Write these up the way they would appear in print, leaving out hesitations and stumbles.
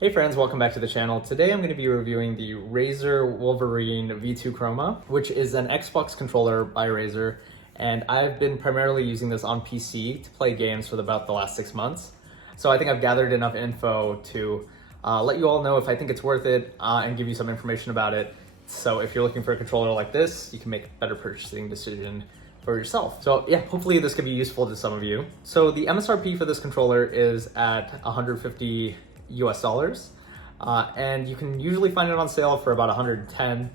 Hey friends, welcome back to the channel. Today I'm going to be reviewing the Razer Wolverine V2 Chroma, which is an Xbox controller by Razer, and I've been primarily using this on PC to play games for about the last 6 months. So I think I've gathered enough info to let you all know if I think it's worth it and give you some information about it. So if you're looking for a controller like this, you can make a better purchasing decision for yourself. So yeah, hopefully this could be useful to some of you. So the MSRP for this controller is at 150 US dollars, and you can usually find it on sale for about 110.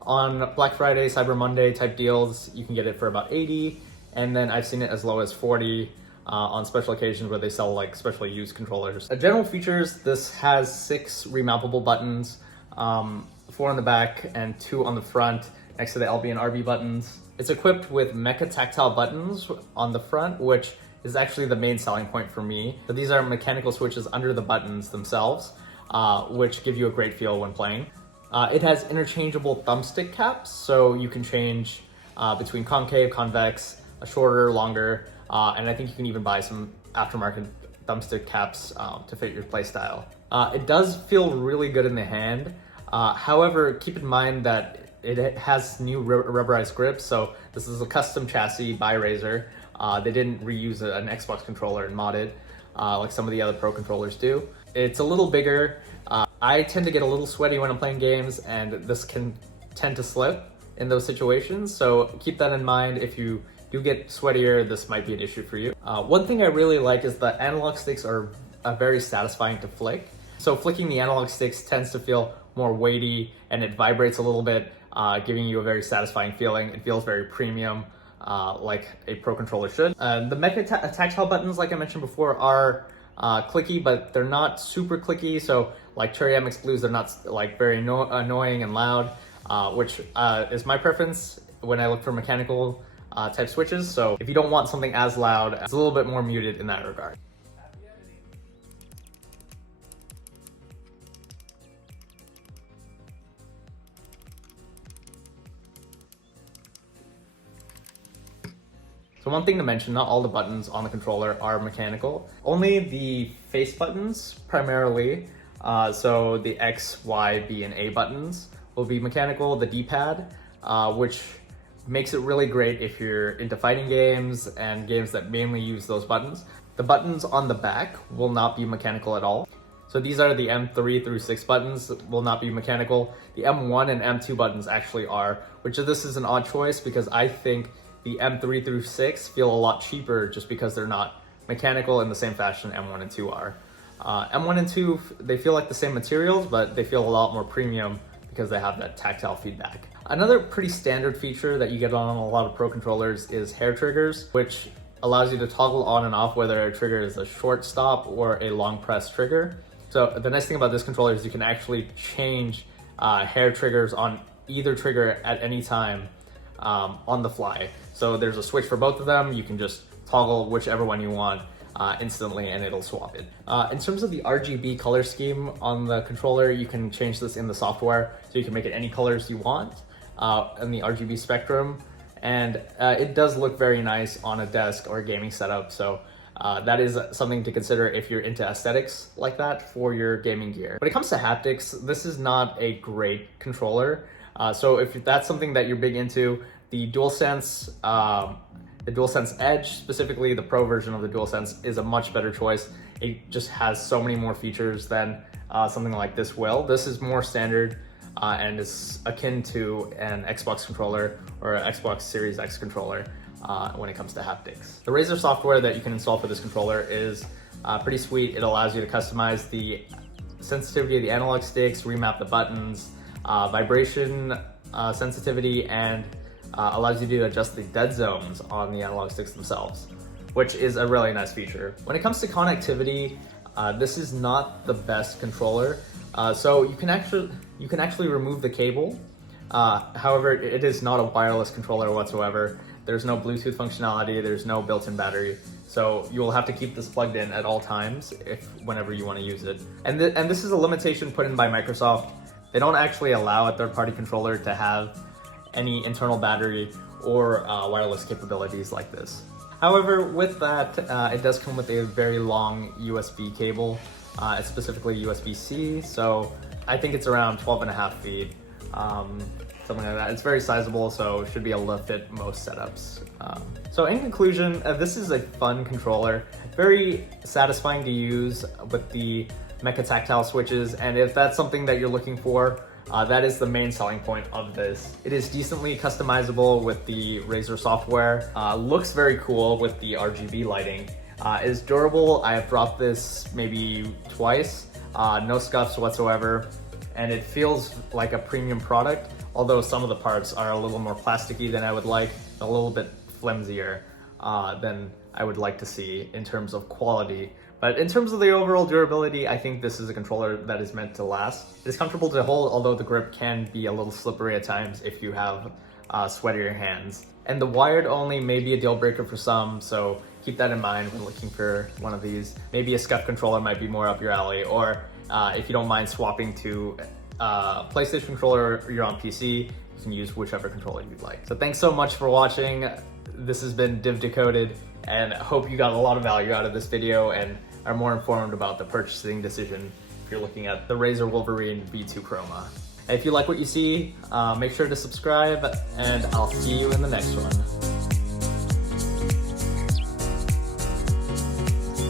On Black Friday, Cyber Monday type deals, you can get it for about 80, and then I've seen it as low as 40 on special occasions where they sell like specially used controllers. General features: this has 6 remountable buttons, 4 on the back and 2 on the front next to the LB and RB buttons. It's equipped with Mecha tactile buttons on the front, which is actually the main selling point for me. But these are mechanical switches under the buttons themselves, which give you a great feel when playing. It has interchangeable thumbstick caps, so you can change between concave, convex, a shorter, longer, and I think you can even buy some aftermarket thumbstick caps to fit your playstyle. It does feel really good in the hand. However, keep in mind that it has new rubberized grips, so this is a custom chassis by Razer. They didn't reuse an Xbox controller and mod it like some of the other Pro controllers do. It's a little bigger. I tend to get a little sweaty when I'm playing games, and this can tend to slip in those situations. So keep that in mind. If you do get sweatier, this might be an issue for you. One thing I really like is the analog sticks are very satisfying to flick. So flicking the analog sticks tends to feel more weighty, and it vibrates a little bit, giving you a very satisfying feeling. It feels very premium. Like a Pro controller should. The Mecha tactile buttons, like I mentioned before, are clicky, but they're not super clicky. So like Cherry MX Blues, they're not like very annoying and loud, which is my preference when I look for mechanical type switches. So if you don't want something as loud, it's a little bit more muted in that regard. So one thing to mention, not all the buttons on the controller are mechanical. Only the face buttons, primarily, so the X, Y, B, and A buttons will be mechanical. The D-pad, which makes it really great if you're into fighting games and games that mainly use those buttons. The buttons on the back will not be mechanical at all. So these are the M3 through 6 buttons, will not be mechanical. The M1 and M2 buttons actually are, which this is an odd choice because I think the M3 through 6 feel a lot cheaper just because they're not mechanical in the same fashion M1 and 2 are. M1 and 2, they feel like the same materials, but they feel a lot more premium because they have that tactile feedback. Another pretty standard feature that you get on a lot of Pro controllers is hair triggers, which allows you to toggle on and off whether a trigger is a short stop or a long press trigger. So the nice thing about this controller is you can actually change hair triggers on either trigger at any time on the fly. So there's a switch for both of them. You can just toggle whichever one you want instantly and it'll swap it. In terms of the RGB color scheme on the controller, you can change this in the software, so you can make it any colors you want in the RGB spectrum. And it does look very nice on a desk or a gaming setup. So that is something to consider if you're into aesthetics like that for your gaming gear. When it comes to haptics, this is not a great controller. So if that's something that you're big into, the DualSense Edge, specifically the Pro version of the DualSense, is a much better choice. It just has so many more features than something like this will. This is more standard and is akin to an Xbox controller or an Xbox Series X controller when it comes to haptics. The Razer software that you can install for this controller is pretty sweet. It allows you to customize the sensitivity of the analog sticks, remap the buttons, vibration sensitivity, and allows you to adjust the dead zones on the analog sticks themselves, which is a really nice feature. When it comes to connectivity, this is not the best controller. So you can actually remove the cable. However, it is not a wireless controller whatsoever. There's no Bluetooth functionality, there's no built-in battery. So you will have to keep this plugged in at all times whenever you want to use it. And this is a limitation put in by Microsoft. They don't actually allow a third-party controller to have any internal battery or wireless capabilities like this. However, with that, it does come with a very long USB cable, It's specifically USB-C, so I think it's around 12.5 feet, something like that. It's very sizable, so it should be able to fit most setups. So in conclusion, this is a fun controller, very satisfying to use with the Mecha Tactile switches, and if that's something that you're looking for, that is the main selling point of this. It is decently customizable with the Razer software, looks very cool with the RGB lighting. It is durable. I have dropped this maybe twice, no scuffs whatsoever, and it feels like a premium product, although some of the parts are a little more plasticky than I would like, a little bit flimsier than I would like to see in terms of quality. But in terms of the overall durability, I think this is a controller that is meant to last. It is comfortable to hold, although the grip can be a little slippery at times if you have sweatier hands. And the wired only may be a deal breaker for some, so keep that in mind when looking for one of these. Maybe a SCUF controller might be more up your alley, or if you don't mind swapping to PlayStation controller or you're on PC, you can use whichever controller you'd like. So thanks so much for watching. This has been Div Decoded, and I hope you got a lot of value out of this video and are more informed about the purchasing decision if you're looking at the Razer Wolverine V2 Chroma. And if you like what you see, make sure to subscribe, and I'll see you in the next one.